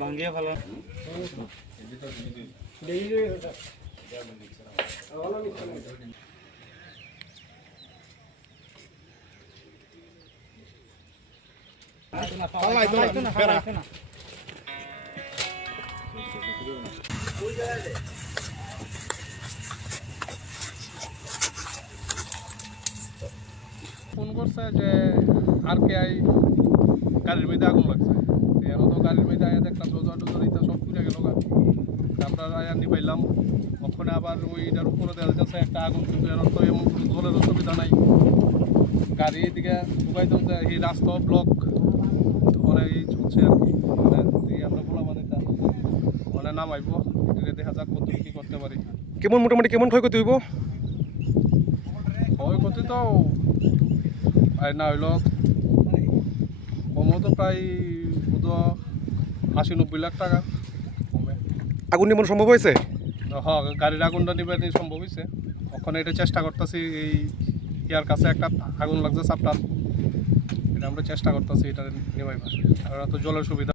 ভাঙিয়ে ভালো। ফোন করছে যে আর কে আই গাড়ির মধ্যে আগুন লাগছে। গাড়ির মধ্যে আয়া দেখলাম রোজা টোজা ইতা সব পুড়ে গেল আমরা আয়া নিবাইলাম। ওখানে আবার ওইটার উপরে দেখা যাচ্ছে একটা আগুন কিন্তু এর তো এমন কোনো জলের অসুবিধা নাই। গাড়ি এদিকে ঢুকাইতাম যে এই রাস্তা ব্লক পরে এই চলছে আর কি। মানে আমরা বলা মানে মানে নামাইবো এদিকে দেখা যাক কত কি করতে পারি। কেমন মোটামুটি কেমন ক্ষয়ক্ষতি হইব? ক্ষয়ক্ষতি তো আর না হইল। কমও তো প্রায় বোধ আশি নব্বই লাখ টাকা। আগুন নিবানো সম্ভব হয়েছে? হ গাড়ির আগুনটা নিবে সম্ভব হয়েছে। ওখানে এটা চেষ্টা করতেছি এই ইয়ার কাছে একটা আগুন লাগছে চাপটার এটা আমরা চেষ্টা করতেছি এটা নেবাইবার আর তো জলের সুবিধা।